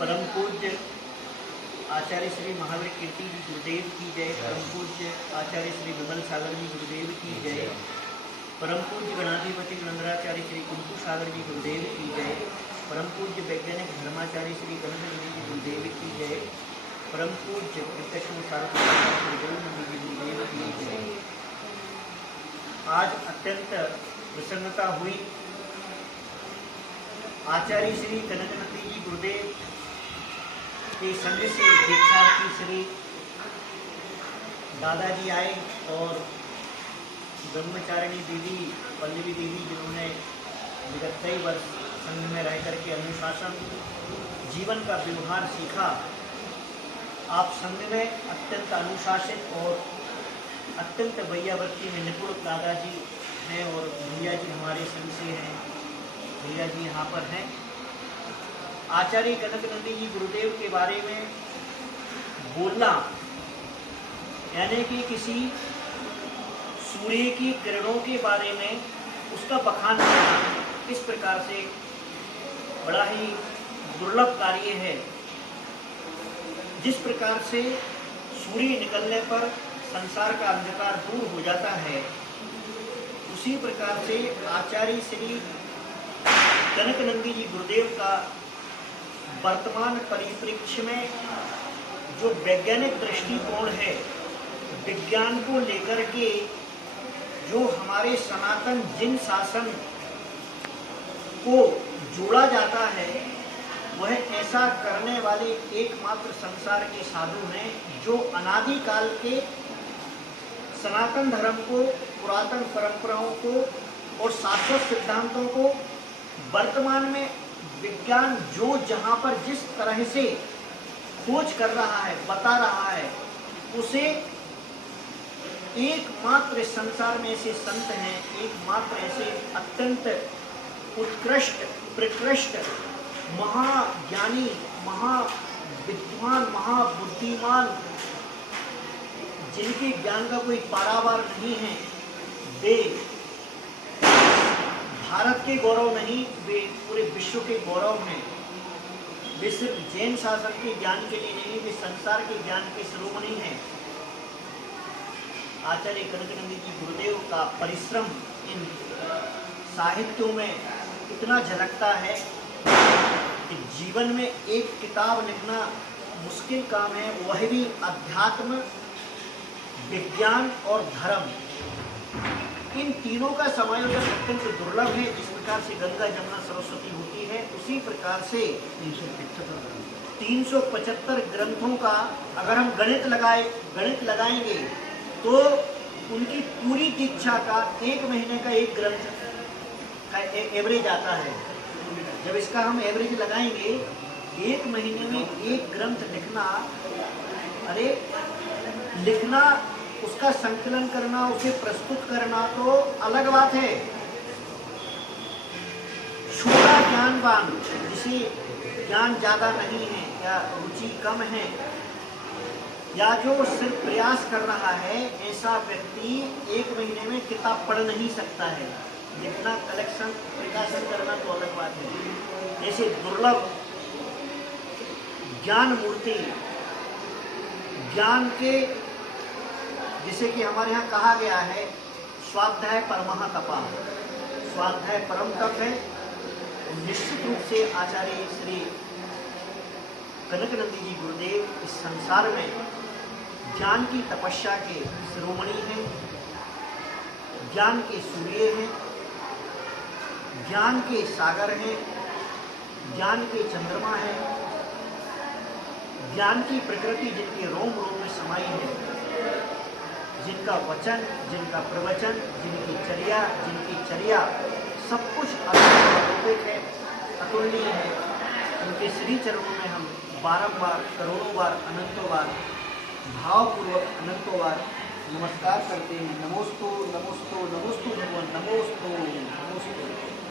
परम पूज्य आचार्य श्री महावीर कीर्ति जी गुरुदेव की जय। परम पूज्य आचार्य श्री विमल सागर जी गुरुदेव की जय। परम पूज्य गणाधिपति गणेंद्राचार्य श्री कुंकू सागर जी गुरुदेव की जय। परम पूज्य वैज्ञानिक धर्माचार्य श्री कनकनंदी जी गुरुदेव की जय। परम पूज्य कृष्ण सारथी जी गुरुदेव की जय। आज अत्यंत प्रसन्नता हुई। आचार्य श्री कनकनंदी जी गुरुदेव के संग से दीक्षार्थी श्री दादाजी आए और ब्रह्मचारिणी दीदी पल्लवी दीदी, जिन्होंने विगत कई वर्ष संघ में रह करके अनुशासन जीवन का व्यवहार सीखा। आप संघ में अत्यंत अनुशासित और अत्यंत भैयावृत्ति में निपुण दादाजी हैं और भैया जी हमारे संघ से हैं। भैया जी यहाँ पर हैं। आचार्य कनकनंदी जी गुरुदेव के बारे में बोलना यानी कि किसी सूर्य की किरणों के बारे में उसका बखान करना इस प्रकार से बड़ा ही दुर्लभ कार्य है। जिस प्रकार से सूर्य निकलने पर संसार का अंधकार दूर हो जाता है, उसी प्रकार से आचार्य श्री कनकनंदी जी गुरुदेव का वर्तमान परिप्रेक्ष्य में जो वैज्ञानिक दृष्टिकोण है, विज्ञान को लेकर के जो हमारे सनातन जिन शासन को जोड़ा जाता है, वह ऐसा करने वाले एकमात्र संसार के साधु हैं, जो अनादिकाल के सनातन धर्म को, पुरातन परंपराओं को और शाश्वत सिद्धांतों को वर्तमान में विज्ञान जो जहां पर जिस तरह से खोज कर रहा है, बता रहा है, उसे एकमात्र संसार में ऐसे संत हैं, एकमात्र ऐसे अत्यंत उत्कृष्ट प्रकृष्ट महाज्ञानी, महाविद्वान, महाबुद्धिमान, जिनके ज्ञान का कोई पारावार नहीं है। वे भारत के गौरव नहीं, वे पूरे विश्व के गौरव हैं। वे सिर्फ जैन शासन के ज्ञान के लिए नहीं, वे संसार के ज्ञान के शिरोमणि हैं। आचार्य कनकनंदी जी गुरुदेव का परिश्रम इन साहित्यों में इतना झलकता है कि जीवन में एक किताब लिखना मुश्किल काम है, वह भी अध्यात्म, विज्ञान और धर्म, इन तीनों का समायोजन अत्यंत दुर्लभ है। जिस प्रकार से गंगा जमुना सरस्वती होती है, उसी प्रकार से 375 ग्रंथों का अगर हम गणित लगाएंगे तो उनकी पूरी दीक्षा का 1 महीने का एक ग्रंथ का एवरेज आता है। जब इसका हम एवरेज लगाएंगे, 1 महीने में एक ग्रंथ लिखना, अरे लिखना, उसका संकलन करना, उसे प्रस्तुत करना तो अलग बात है। छोटा ज्ञानवान, जिसे ज्ञान ज्यादा नहीं है या रुचि कम है, या जो सिर्फ प्रयास कर रहा है, ऐसा व्यक्ति 1 महीने में किताब पढ़ नहीं सकता है। जितना कलेक्शन प्रकाशन करना तो अलग बात है। ऐसे दुर्लभ ज्ञान मूर्ति, ज्ञान के, जिसे कि हमारे यहाँ कहा गया है, स्वाध्याय परमः तपा, स्वाध्याय परम तप है। निश्चित रूप से आचार्य श्री कनकनंदी जी गुरुदेव इस संसार में ज्ञान की तपस्या के शिरोमणि हैं, ज्ञान के सूर्य हैं, ज्ञान के सागर हैं, ज्ञान के चंद्रमा हैं, ज्ञान की प्रकृति जिनके रोम रोम में समाई है, जिनका वचन, जिनका प्रवचन, जिनकी चर्या सब कुछ अलौकिक है, अतुलनीय है। उनके श्री चरणों में हम बारंबार, करोड़ों बार, अनंतों बार, भावपूर्वक अनंतों बार नमस्कार करते हैं। नमोस्तु नमोस्तु नमोस्तु भगवान, नमोस्तु नमोस्तु।